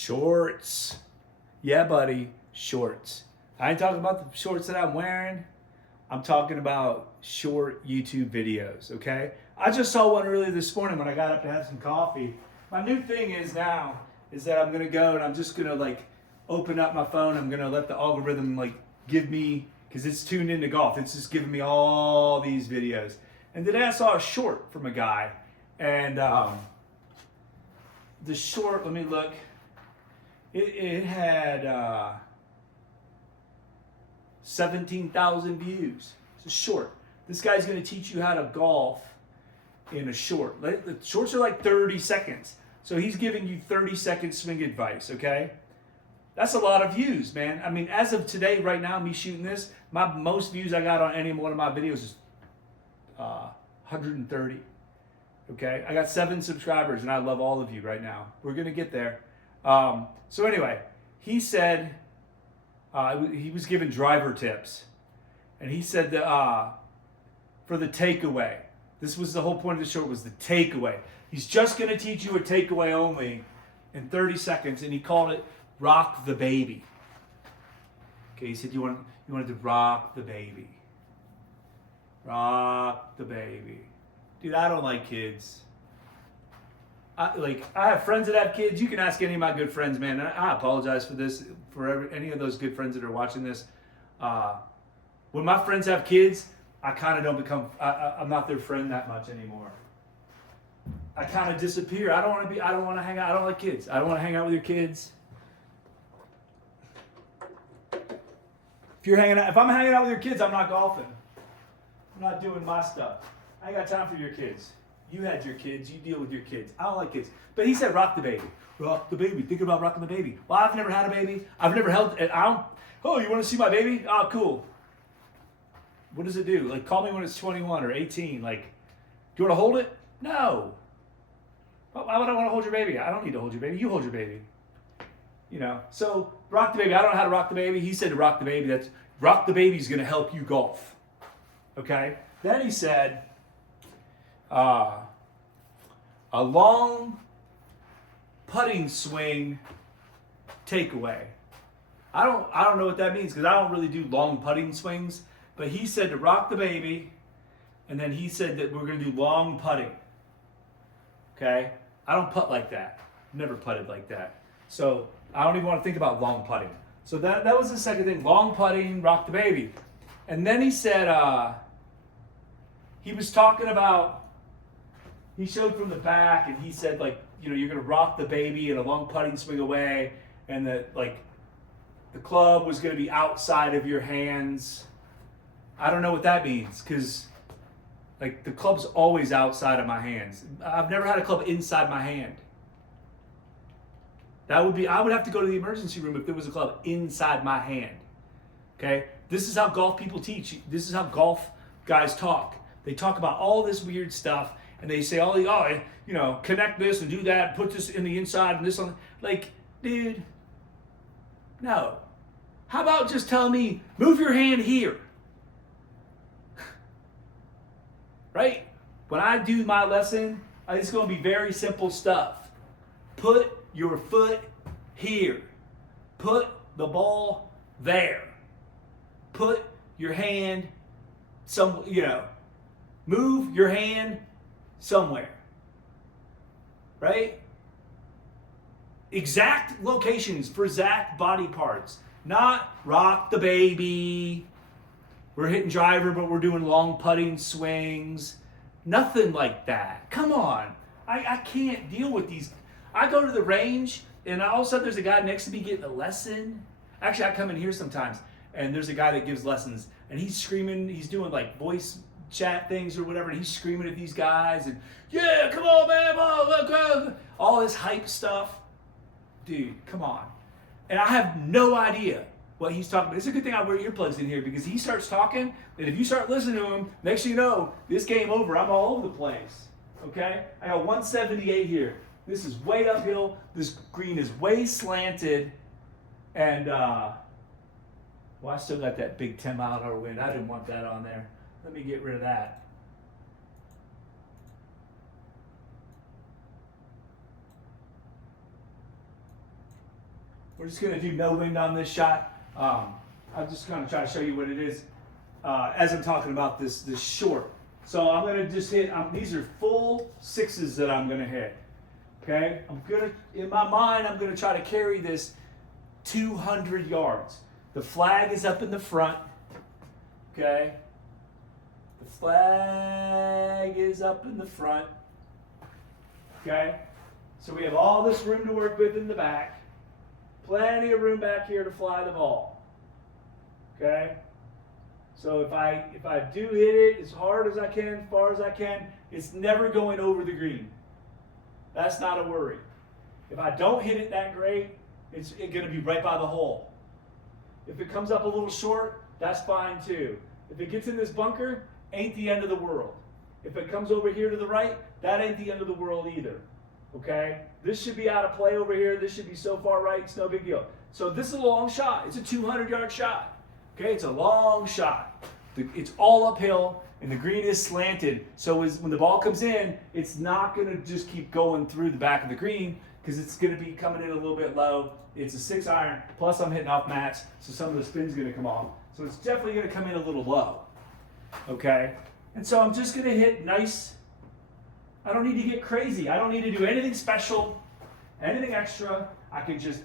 Shorts. Yeah, buddy, shorts. I ain't talking about the shorts that I'm wearing. I'm talking about short YouTube videos, okay? I just saw one earlier this morning when I got up to have some coffee. My new thing is now is that I'm gonna go and I'm just gonna like open up my phone. I'm gonna let the algorithm like give me, because it's tuned into golf. It's just giving me all these videos. And today I saw a short from a guy, and the short, let me look. It had 17,000 views. It's a short. This guy's going to teach you how to golf in a short. The shorts are like 30 seconds. So he's giving you 30-second swing advice, okay? That's a lot of views, man. I mean, as of today, right now, me shooting this, my most views I got on any one of my videos is 130. Okay? I got 7 subscribers, and I love all of you right now. We're going to get there. So anyway, he said, he was giving driver tips. And he said that for the takeaway, this was the whole point of the short, was the takeaway. He's just going to teach you a takeaway only in 30 seconds, and he called it rock the baby. Okay, he said you wanted to rock the baby. Rock the baby. Dude, I don't like kids. I have friends that have kids. You can ask any of my good friends, man. And I apologize for this, for any of those good friends that are watching this. When my friends have kids, I kind of don't become, I'm not their friend that much anymore. I kind of disappear. I don't want to hang out. I don't like kids. I don't want to hang out with your kids. If I'm hanging out with your kids, I'm not golfing. I'm not doing my stuff. I ain't got time for your kids. You had your kids. You deal with your kids. I don't like kids. But he said rock the baby. Rock the baby. Thinking about rocking the baby. Well, I've never had a baby. I've never held it. Oh, you want to see my baby? Oh, cool. What does it do? Like, call me when it's 21 or 18. Like, do you want to hold it? No. Why would I want to hold your baby? I don't need to hold your baby. You hold your baby. You know, so rock the baby. I don't know how to rock the baby. He said to rock the baby. Rock the baby is going to help you golf. Okay? Then he said, a long putting swing takeaway. I don't know what that means because I don't really do long putting swings. But he said to rock the baby, and then he said that we're going to do long putting. Okay? I don't putt like that. Never putted like that. So I don't even want to think about long putting. So that was the second thing. Long putting, rock the baby. And then he said, he was talking about, he showed from the back, and he said, like, you're going to rock the baby and a long putting swing away, and that, like, the club was going to be outside of your hands. I don't know what that means, because, like, the club's always outside of my hands. I've never had a club inside my hand. I would have to go to the emergency room if there was a club inside my hand. Okay? This is how golf people teach. This is how golf guys talk. They talk about all this weird stuff, and they say, connect this and do that, put this in the inside and this on. Like, dude, no. How about just tell me, move your hand here? Right? When I do my lesson, it's going to be very simple stuff. Put your foot here. Put the ball there. Put your hand move your hand somewhere. Right? Exact locations for exact body parts. Not rock the baby. We're hitting driver, but we're doing long putting swings. Nothing like that. Come on. I can't deal with these. I go to the range, and all of a sudden there's a guy next to me getting a lesson. Actually, I come in here sometimes, and there's a guy that gives lessons, and he's screaming. He's doing like voice chat things or whatever, and he's screaming at these guys, and yeah, come on, man, all this hype stuff. Dude, come on. And I have no idea what he's talking about. It's a good thing I wear earplugs in here, because he starts talking, and if you start listening to him, next thing you know, this game over. I'm all over the place. Okay? I got 178 here. This is way uphill. This green is way slanted. And, I still got that big 10-mile-an-hour wind. I didn't want that on there. Let me get rid of that. We're just going to do no wind on this shot. I'm just going to try to show you what it is as I'm talking about this short. So I'm going to just hit, these are full sixes that I'm going to hit. Okay? In my mind, I'm going to try to carry this 200 yards. The flag is up in the front. Okay? The flag is up in the front. Okay? So we have all this room to work with in the back. Plenty of room back here to fly the ball. Okay? So if I do hit it as hard as I can, as far as I can, it's never going over the green. That's not a worry. If I don't hit it that great, it's going to be right by the hole. If it comes up a little short, that's fine too. If it gets in this bunker, ain't the end of the world. If it comes over here to the right, that ain't the end of the world either. Okay? This should be out of play over here. This should be so far right, it's no big deal. So this is a long shot. It's a 200-yard shot. Okay? It's a long shot. It's all uphill, and the green is slanted. So when the ball comes in, it's not going to just keep going through the back of the green because it's going to be coming in a little bit low. It's a 6-iron, plus I'm hitting off mats, so some of the spin's going to come off. So it's definitely going to come in a little low. Okay? And so I'm just going to hit nice. I don't need to get crazy. I don't need to do anything special, anything extra. I could just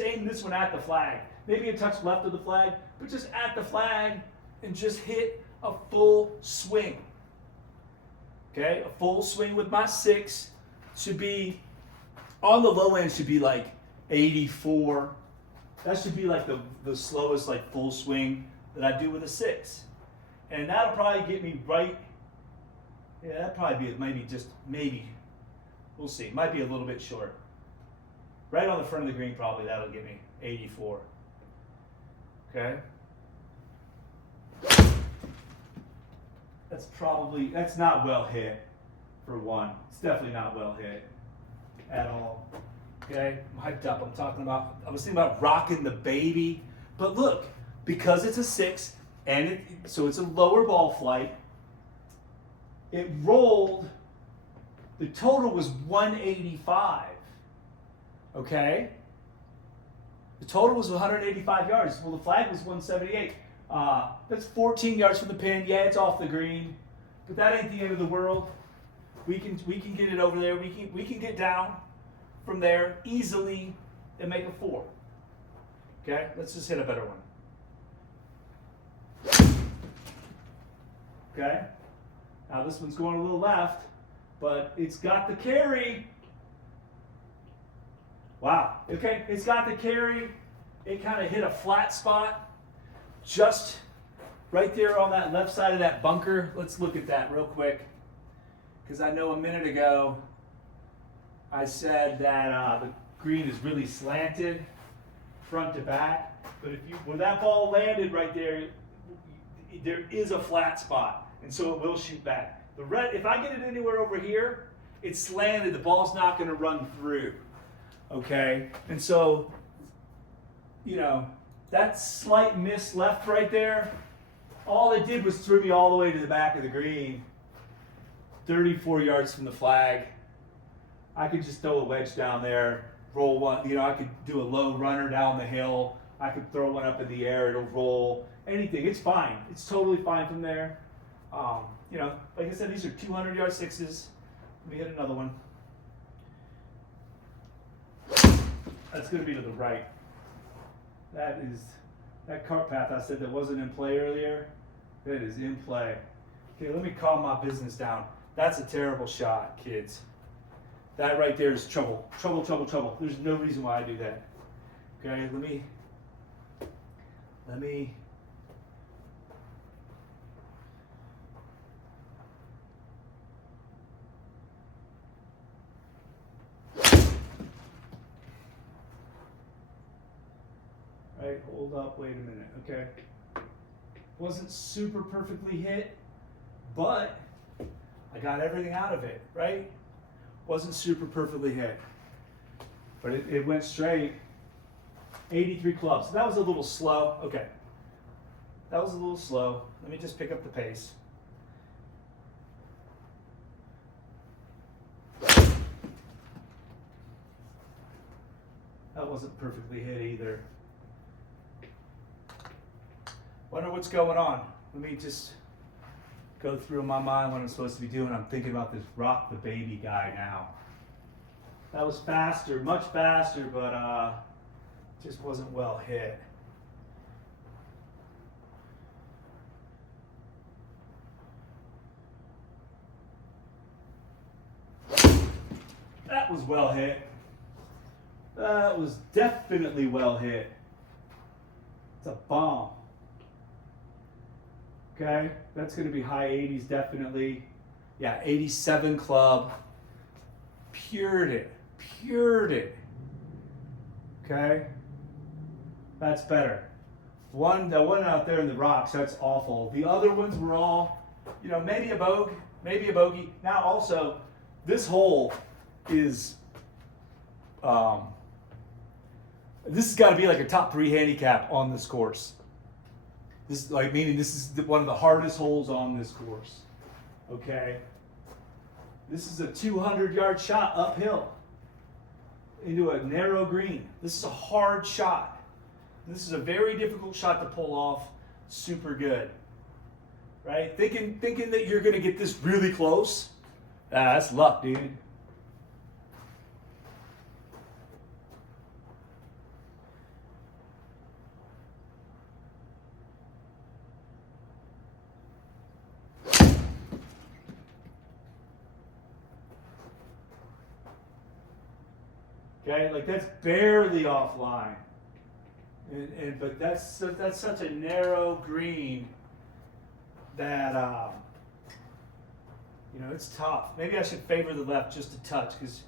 aim this one at the flag. Maybe a touch left of the flag, but just at the flag and just hit a full swing. Okay, a full swing with my 6 should be, on the low end should be like 84. That should be like the slowest like full swing that I do with a 6. And that'll probably get me right. Yeah, that'd probably be maybe. We'll see. Might be a little bit short. Right on the front of the green, probably that'll get me 84. Okay. That's not well hit for one. It's definitely not well hit at all. Okay, I'm hyped up. I was thinking about rocking the baby. But look, because it's a 6 and so it's a lower ball flight, it rolled, the total was 185. Okay? The total was 185 yards. Well, the flag was 178. That's 14 yards from the pin. Yeah, it's off the green, but that ain't the end of the world. We can get it over there. We can get down from there easily and make a 4. Okay, let's just hit a better one. Okay, now this one's going a little left, but it's got the carry. Wow. Okay, it's got the carry. It kind of hit a flat spot just right there on that left side of that bunker. Let's look at that real quick, because I know a minute ago I said that the green is really slanted front to back, but where that ball landed right there, there is a flat spot, and so it will shoot back. The red, if I get it anywhere over here, it's slanted. The ball's not going to run through. Okay, and so, that slight miss left right there, all it did was threw me all the way to the back of the green, 34 yards from the flag. I could just throw a wedge down there, roll one, I could do a low runner down the hill. I could throw one up in the air, it'll roll, anything. It's fine. It's totally fine from there. Like I said, these are 200-yard 6s. Let me hit another one. That's going to be to the right. That cart path I said that wasn't in play earlier, that is in play. Okay, let me calm my business down. That's a terrible shot, kids. That right there is trouble. Trouble, trouble, trouble. There's no reason why I do that. Okay, let me Right, hold up, wait a minute, okay. Wasn't super perfectly hit, but I got everything out of it, right? Wasn't super perfectly hit, but it went straight. 83 clubs. So that was a little slow. Okay. That was a little slow. Let me just pick up the pace. That That wasn't perfectly hit either. Wonder what's going on. Let me just go through in my mind what I'm supposed to be doing. I'm thinking about this rock the baby guy now. That was faster, much faster, but just wasn't well hit. That was well hit. That was definitely well hit. It's a bomb. Okay, that's going to be high 80s definitely. Yeah, 87 club. Pured it. Okay, that's better. That one out there in the rocks, that's awful. The other ones were all, maybe a bogey. Now also, this hole is, this has got to be like a top 3 handicap on this course. This meaning this is one of the hardest holes on this course. Okay. This is a 200-yard shot uphill into a narrow green. This is a hard shot. This is a very difficult shot to pull off. Super good. Right? Thinking that you're going to get this really close. That's luck, dude. Okay, like that's barely offline, but that's such a narrow green that it's tough. Maybe I should favor the left just a touch because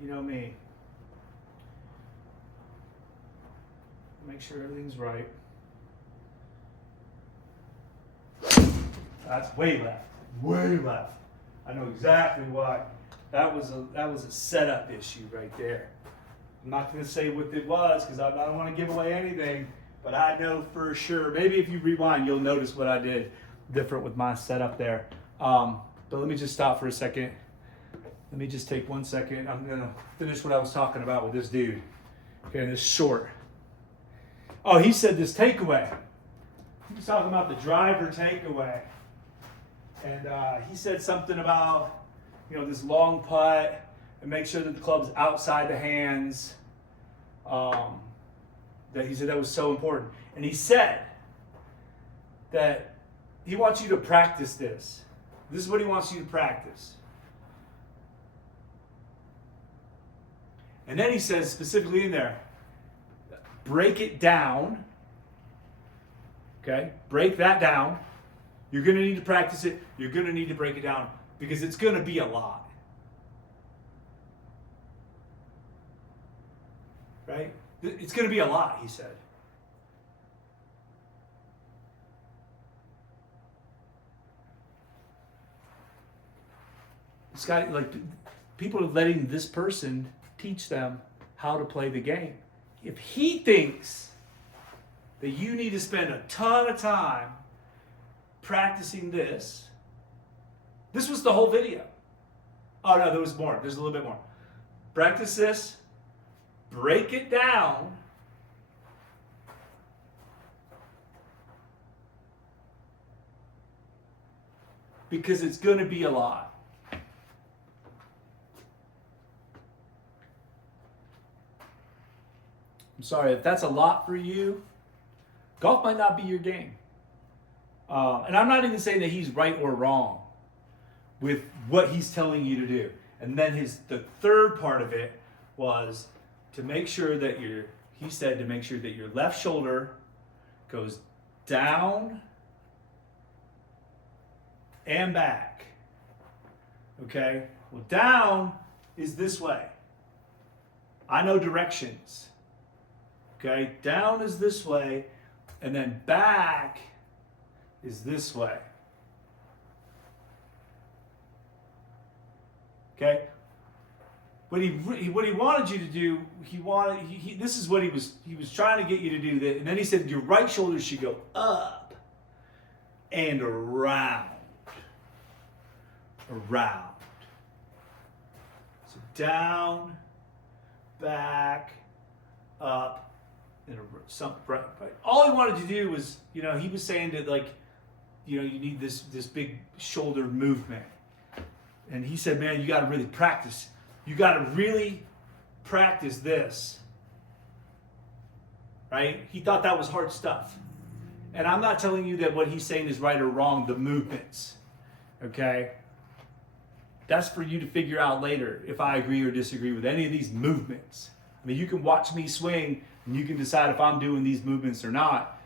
you know me. Make sure everything's right. That's way left. I know exactly why. That was a setup issue right there. I'm not going to say what it was because I don't want to give away anything, but I know for sure. Maybe if you rewind, you'll notice what I did different with my setup there. But let me just stop for a second. Let me just take 1 second. I'm going to finish what I was talking about with this dude. Okay, this short. Oh, he said this takeaway. He was talking about the driver takeaway. And he said something about this long putt and make sure that the club's outside the hands. That he said that was so important. And he said that he wants you to practice this. This is what he wants you to practice. And then he says specifically in there, break it down. Okay? Break that down. You're going to need to practice it. You're going to need to break it down. Because it's going to be a lot. Right? It's going to be a lot, he said. This guy, people are letting this person teach them how to play the game. If he thinks that you need to spend a ton of time practicing this, this was the whole video. Oh no, there was more. There's a little bit more. Practice this. Break it down. Because it's going to be a lot. I'm sorry, if that's a lot for you, golf might not be your game. And I'm not even saying that he's right or wrong with what he's telling you to do. And then the third part of it was to make sure that your left shoulder goes down and back. Okay? Well, down is this way. I know directions. Okay? Down is this way, and then back is this way. Okay? What he wanted you to do, this is what he was trying to get you to do that, and then he said your right shoulder should go up and around. So down, back, up, and all he wanted to do was, he was saying that like, you need this big shoulder movement. And he said, man, you got to really practice. You got to really practice this. Right? He thought that was hard stuff. And I'm not telling you that what he's saying is right or wrong, the movements. Okay? That's for you to figure out later if I agree or disagree with any of these movements. I mean, you can watch me swing and you can decide if I'm doing these movements or not.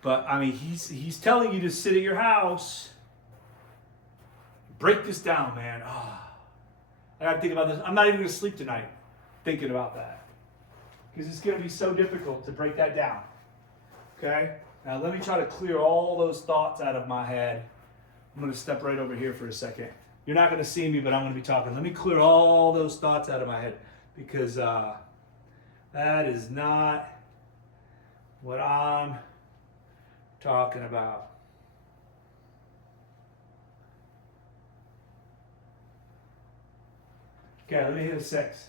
But I mean, he's telling you to sit at your house, break this down, man. I gotta think about this. I'm not even gonna sleep tonight thinking about that, because it's gonna be so difficult to break that down. Okay? Now let me try to clear all those thoughts out of my head. I'm gonna step right over here for a second. You're not gonna see me, but I'm gonna be talking. Let me clear all those thoughts out of my head, because that is not what I'm talking about. Okay, let me hit a 6.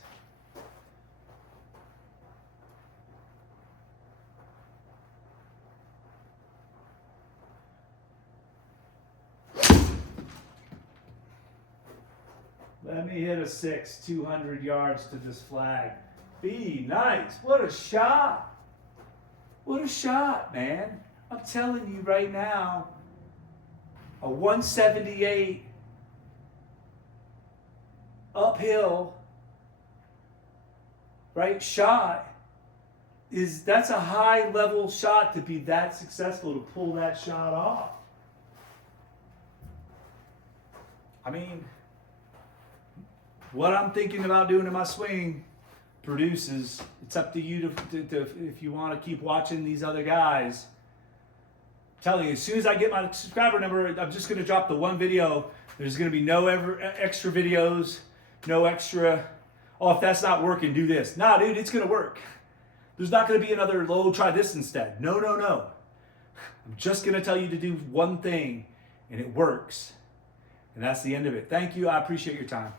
Let me hit a 6, 200 yards to this flag. Be nice. What a shot. What a shot, man. I'm telling you right now, a 178 uphill, right, shot that's a high level shot to be that successful, to pull that shot off. I mean, what I'm thinking about doing in my swing produces. It's up to you to if you want to keep watching these other guys. I'm telling you, as soon as I get my subscriber number, I'm just going to drop the one video. There's going to be no extra videos, no extra, if that's not working, do this. Nah, dude, it's going to work. There's not going to be another, try this instead. No. I'm just going to tell you to do one thing, and it works. And that's the end of it. Thank you. I appreciate your time.